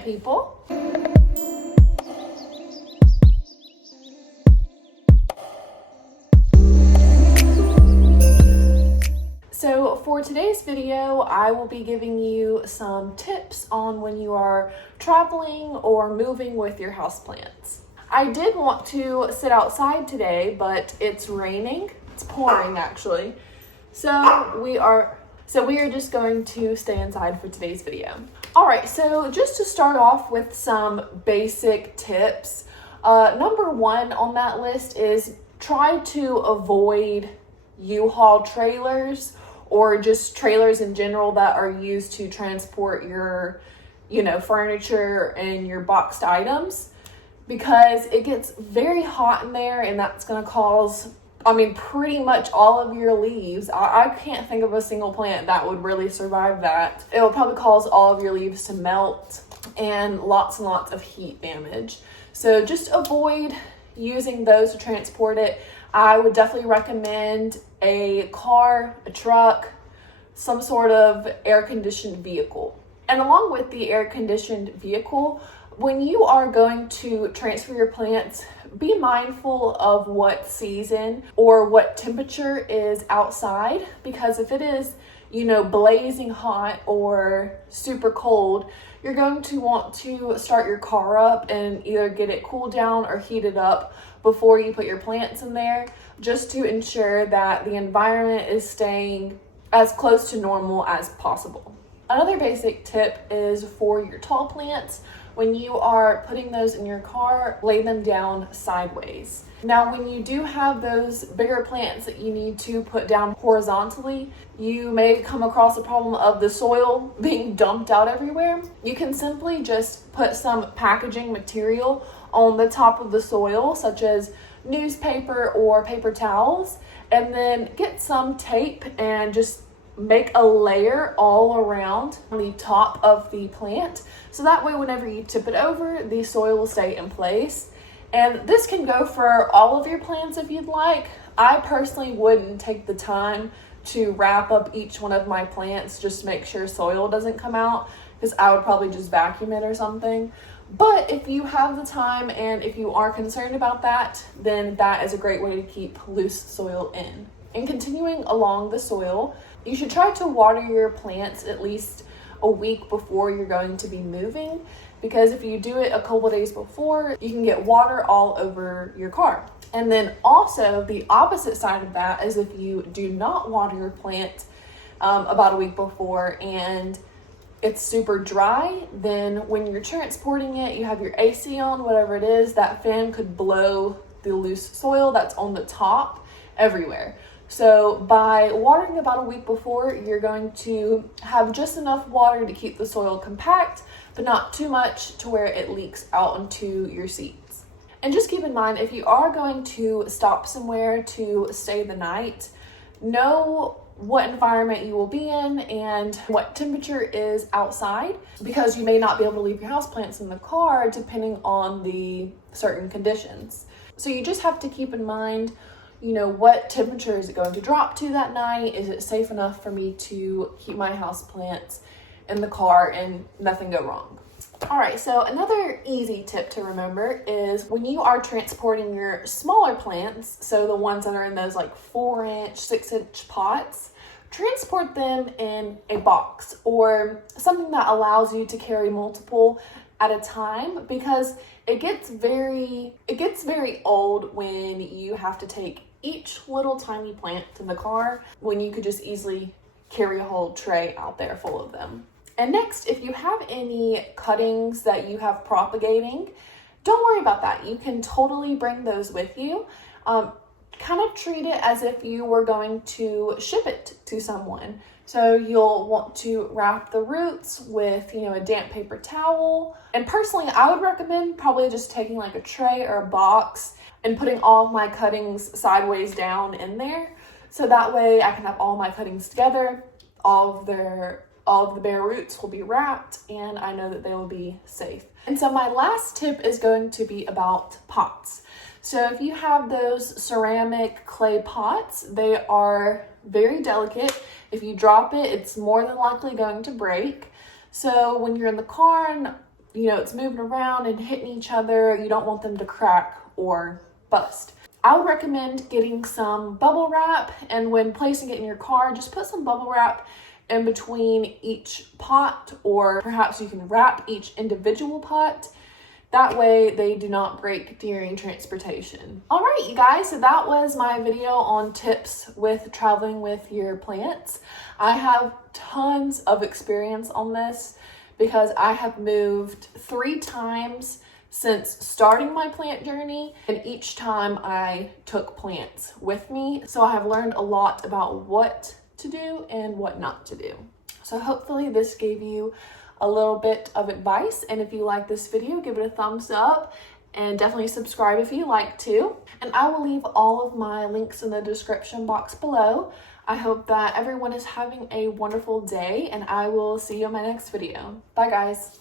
plant people. So for today's video, I will be giving you some tips on when you are traveling or moving with your houseplants. I did want to sit outside today, but it's raining. It's pouring actually. So we are just going to stay inside for today's video. All right, so just to start off with some basic tips. Number one on that list is try to avoid U-Haul trailers or just trailers in general that are used to transport your, furniture and your boxed items, because it gets very hot in there and that's going to cause, pretty much all of your leaves. I can't think of a single plant that would really survive that. It will probably cause all of your leaves to melt and lots of heat damage. So just avoid using those to transport it. I would definitely recommend a car, a truck, some sort of air-conditioned vehicle. And along with the air-conditioned vehicle, when you are going to transfer your plants, be mindful of what season or what temperature is outside, because if it is, blazing hot or super cold, you're going to want to start your car up and either get it cooled down or heated up before you put your plants in there, just to ensure that the environment is staying as close to normal as possible. Another basic tip is for your tall plants. When you are putting those in your car, lay them down sideways. Now, when you do have those bigger plants that you need to put down horizontally, you may come across the problem of the soil being dumped out everywhere. You can simply just put some packaging material on the top of the soil, such as newspaper or paper towels, and then get some tape and just make a layer all around the top of the plant. So that way, whenever you tip it over, the soil will stay in place. And this can go for all of your plants if you'd like. I personally wouldn't take the time to wrap up each one of my plants just to make sure soil doesn't come out, because I would probably just vacuum it or something. But if you have the time and if you are concerned about that, then that is a great way to keep loose soil in. And continuing along the soil, you should try to water your plants at least a week before you're going to be moving, because if you do it a couple days before, you can get water all over your car. And then also the opposite side of that is if you do not water your plant about a week before and it's super dry, then when you're transporting it, you have your AC on, whatever it is, that fan could blow the loose soil that's on the top everywhere. So by watering about a week before, you're going to have just enough water to keep the soil compact, but not too much to where it leaks out onto your seeds. And just keep in mind, if you are going to stop somewhere to stay the night, know what environment you will be in and what temperature is outside, because you may not be able to leave your houseplants in the car depending on the certain conditions. So you just have to keep in mind, what temperature is it going to drop to that night? Is it safe enough for me to keep my houseplants in the car and nothing go wrong? All right, so another easy tip to remember is when you are transporting your smaller plants, so the ones that are in those 4-inch, 6-inch pots, transport them in a box or something that allows you to carry multiple at a time, because it gets very old when you have to take each little tiny plant to the car when you could just easily carry a whole tray out there full of them. And next, if you have any cuttings that you have propagating, don't worry about that. You can totally bring those with you. Kind of treat it as if you were going to ship it to someone. So you'll want to wrap the roots with, a damp paper towel. And personally, I would recommend probably just taking a tray or a box and putting all of my cuttings sideways down in there. So that way I can have all my cuttings together. All of the bare roots will be wrapped and I know that they will be safe. And so my last tip is going to be about pots. So if you have those ceramic clay pots, they are very delicate. If you drop it, it's more than likely going to break. So when you're in the car and it's moving around and hitting each other. You don't want them to crack or bust. I would recommend getting some bubble wrap, and when placing it in your car, just put some bubble wrap in between each pot, or perhaps you can wrap each individual pot. That way they do not break during transportation. All right, you guys, so that was my video on tips with traveling with your plants. I have tons of experience on this because I have moved 3 times since starting my plant journey, and each time I took plants with me. So I have learned a lot about what to do and what not to do. So hopefully this gave you a little bit of advice, and if you like this video, give it a thumbs up and definitely subscribe if you like to. And I will leave all of my links in the description box below. I hope that everyone is having a wonderful day, and I will see you in my next video. Bye guys.